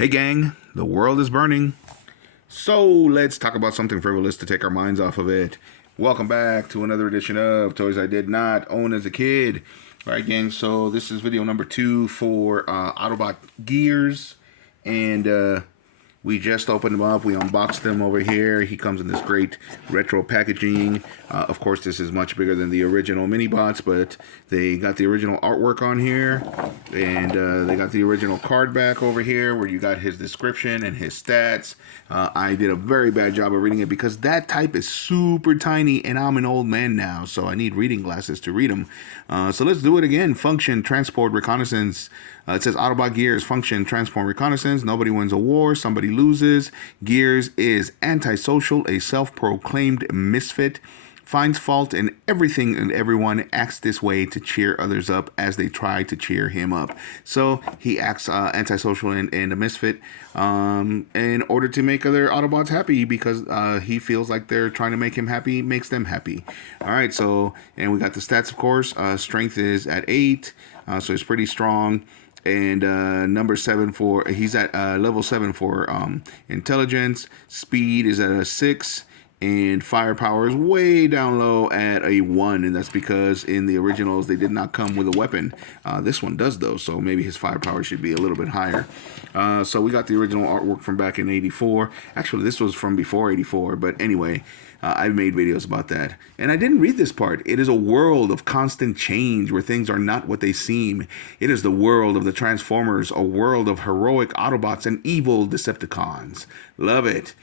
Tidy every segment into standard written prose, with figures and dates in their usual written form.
Hey gang, the world is burning. So let's talk about something frivolous to take our minds off of it. Welcome back to another edition of Toys I Did Not Own as a Kid. Alright gang, so this is video number 2 for Autobot Gears. And we just opened them up. We unboxed them over here. He comes in this great retro packaging. Of course, this is much bigger than the original mini-bots, but they got the original artwork on here. And they got the original card back over here where you got his description and his stats. I did a very bad job of reading it because that type is super tiny and I'm an old man now, so I need reading glasses to read them. So let's do it again. Function, transport, reconnaissance. It says Autobot Gears, function, transform, reconnaissance. Nobody wins a war, somebody loses. Gears is antisocial, a self-proclaimed misfit. Finds fault in everything and everyone, acts this way to cheer others up as they try to cheer him up. So he acts antisocial and a misfit in order to make other Autobots happy because he feels like they're trying to make him happy, makes them happy. All right, so, and we got the stats, of course. Strength is at 8, so he's pretty strong. And number 7 for, he's at level 7 for intelligence. Speed is at a 6. And firepower is way down low at a 1, and that's because in the originals they did not come with a weapon. This one does though, so maybe his firepower should be a little bit higher. So we got the original artwork from back in '84. Actually, this was from before '84, but anyway, I've made videos about that. And I didn't read this part. It is a world of constant change where things are not what they seem. It is the world of the Transformers, a world of heroic Autobots and evil Decepticons. Love it.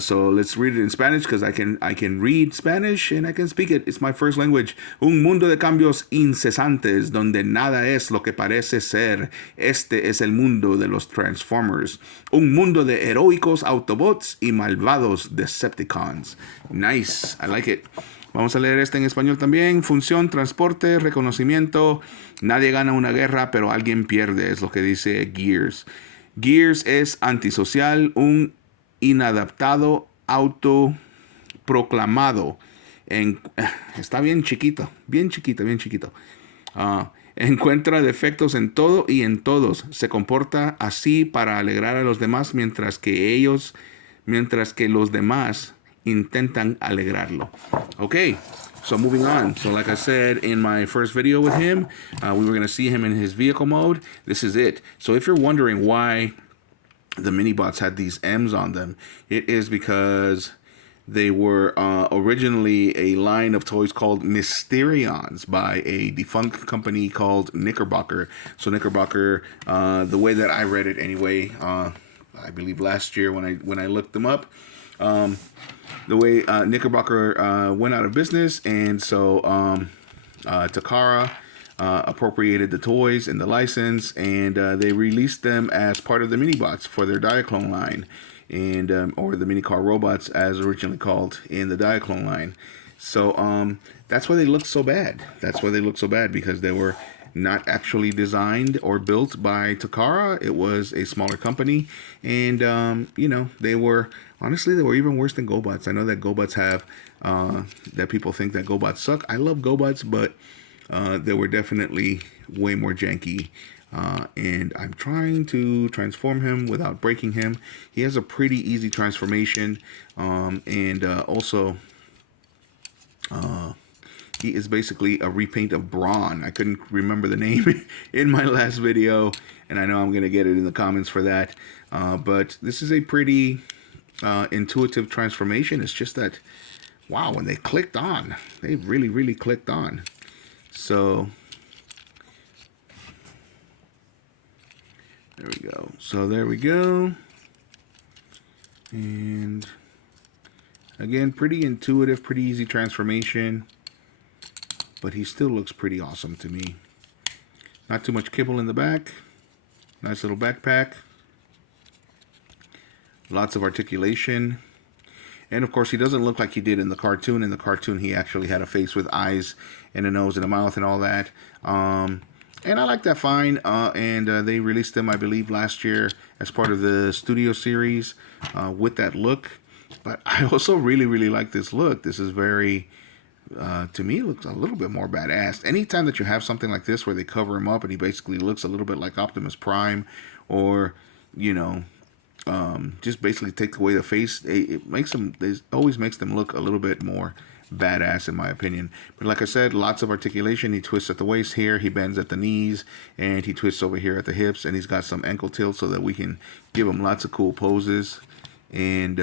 So let's read it in Spanish because I can read Spanish and I can speak it. It's my first language. Un mundo de cambios incesantes donde nada es lo que parece ser. Este es el mundo de los Transformers. Un mundo de heroicos Autobots y malvados Decepticons. Nice. I like it. Vamos a leer este en español también. Función, transporte, reconocimiento. Nadie gana una guerra, pero alguien pierde. Es lo que dice Gears. Gears es antisocial, un inadaptado, autoproclamado. Está bien chiquito, bien chiquito, bien chiquito. Encuentra defectos en todo y en todos. Se comporta así para alegrar a los demás mientras que los demás intentan alegrarlo. Okay, so moving on. So like I said in my first video with him, we were going to see him in his vehicle mode. This is it. So if you're wondering why the mini-bots had these M's on them, it is because they were originally a line of toys called Mysterions by a defunct company called Knickerbocker. So Knickerbocker, the way that I read it anyway, I believe last year when I looked them up, the way Knickerbocker went out of business, and so Takara appropriated the toys and the license, and they released them as part of the mini-bots for their Diaclone line, and or the mini-car robots as originally called in the Diaclone line. So that's why they look so bad. That's why they look so bad, because they were not actually designed or built by Takara. It was a smaller company, and you know, they were even worse than GoBots. I know that GoBots have that people think that GoBots suck. I love GoBots, but they were definitely way more janky. And I'm trying to transform him without breaking him. He has a pretty easy transformation. And also, he is basically a repaint of Brawn. I couldn't remember the name in my last video, and I know I'm going to get it in the comments for that. But this is a pretty intuitive transformation. It's just that, wow, when they clicked on, they really, really clicked on. So there we go. So there we go. And again, pretty intuitive, pretty easy transformation. But he still looks pretty awesome to me. Not too much kibble in the back. Nice little backpack. Lots of articulation. And of course, he doesn't look like he did in the cartoon. In the cartoon, he actually had a face with eyes and a nose and a mouth and all that. And I like that fine. And they released them, I believe, last year as part of the studio series with that look. But I also really, really like this look. This is very, to me, looks a little bit more badass. Anytime that you have something like this where they cover him up and he basically looks a little bit like Optimus Prime, or you know, just basically take away the face. It makes them, it always makes them look a little bit more badass in my opinion. But like I said, lots of articulation. He twists at the waist here, he bends at the knees, and he twists over here at the hips, and he's got some ankle tilt so that we can give him lots of cool poses. And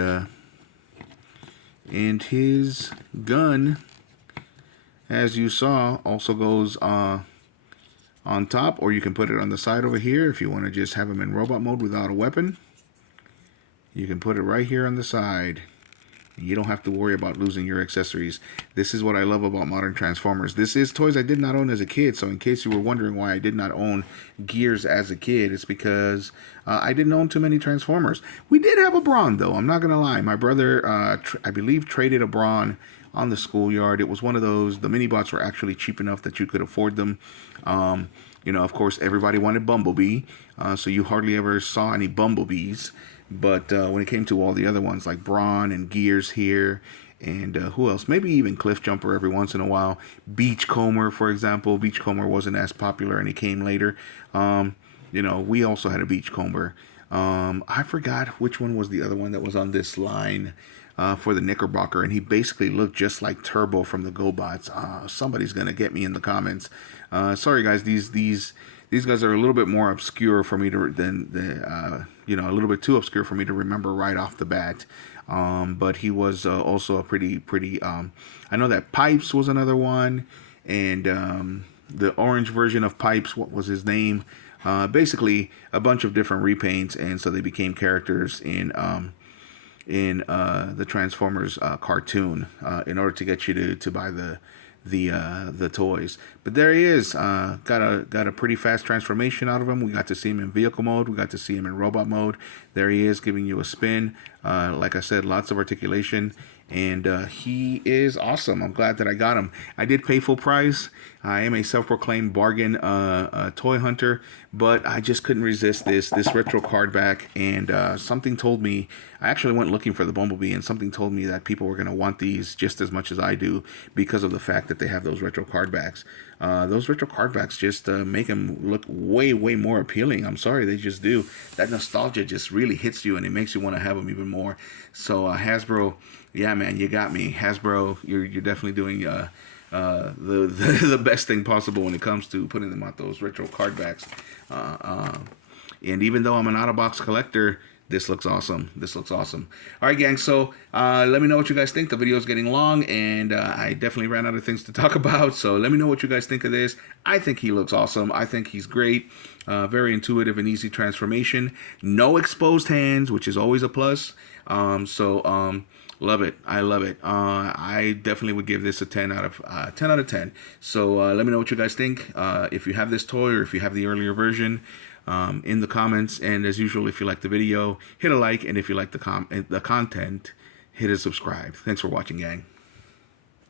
his gun, as you saw, also goes on top, or you can put it on the side over here if you want to just have him in robot mode without a weapon. You can put it right here on the side. You don't have to worry about losing your accessories. This is what I love about modern Transformers. This is toys I did not own as a kid, so in case you were wondering why I did not own Gears as a kid, it's because I didn't own too many Transformers. We did have a Brawn, though. I'm not going to lie. My brother, I believe, traded a Brawn on the schoolyard. It was one of those, the mini-bots were actually cheap enough that you could afford them. You know, of course, everybody wanted Bumblebee, so you hardly ever saw any Bumblebees. But when it came to all the other ones like Brawn and Gears here, and who else? Maybe even Cliff Jumper every once in a while. Beachcomber, for example. Beachcomber wasn't as popular and he came later. You know, we also had a Beachcomber. I forgot which one was the other one that was on this line for the Knickerbocker, and he basically looked just like Turbo from the GoBots. Somebody's gonna get me in the comments. Sorry guys, these guys are a little bit more obscure for me to you know, a little bit too obscure for me to remember right off the bat. But he was also a pretty I know that Pipes was another one, and the orange version of Pipes, what was his name? Basically a bunch of different repaints, and so they became characters in the Transformers cartoon in order to get you to buy the toys. But there he is. Got a pretty fast transformation out of him. We got to see him in vehicle mode. We got to see him in robot mode. There he is, giving you a spin. Like I said, lots of articulation, and he is awesome. I'm glad that I got him. I did pay full price. I am a self-proclaimed bargain toy hunter, but I just couldn't resist this retro card back, and something told me, I actually went looking for the Bumblebee, and something told me that people were going to want these just as much as I do because of the fact that they have those retro card backs. Those retro card backs just make them look way more appealing. I'm sorry, they just do. That nostalgia just really hits you, and it makes you want to have them even more. So Hasbro, yeah man, you got me. Hasbro, you're definitely doing the best thing possible when it comes to putting them on those retro card backs. And even though I'm an out-of-box collector, this looks awesome. This looks awesome. All right, gang. So let me know what you guys think. The video is getting long, and I definitely ran out of things to talk about. So let me know what you guys think of this. I think he looks awesome. I think he's great. Very intuitive and easy transformation. No exposed hands, which is always a plus. Love it. I love it. I definitely would give this a 10 out of 10. So let me know what you guys think. If you have this toy or if you have the earlier version, in the comments. And as usual, if you like the video, hit a like, and if you like the content, hit a subscribe. Thanks for watching, gang.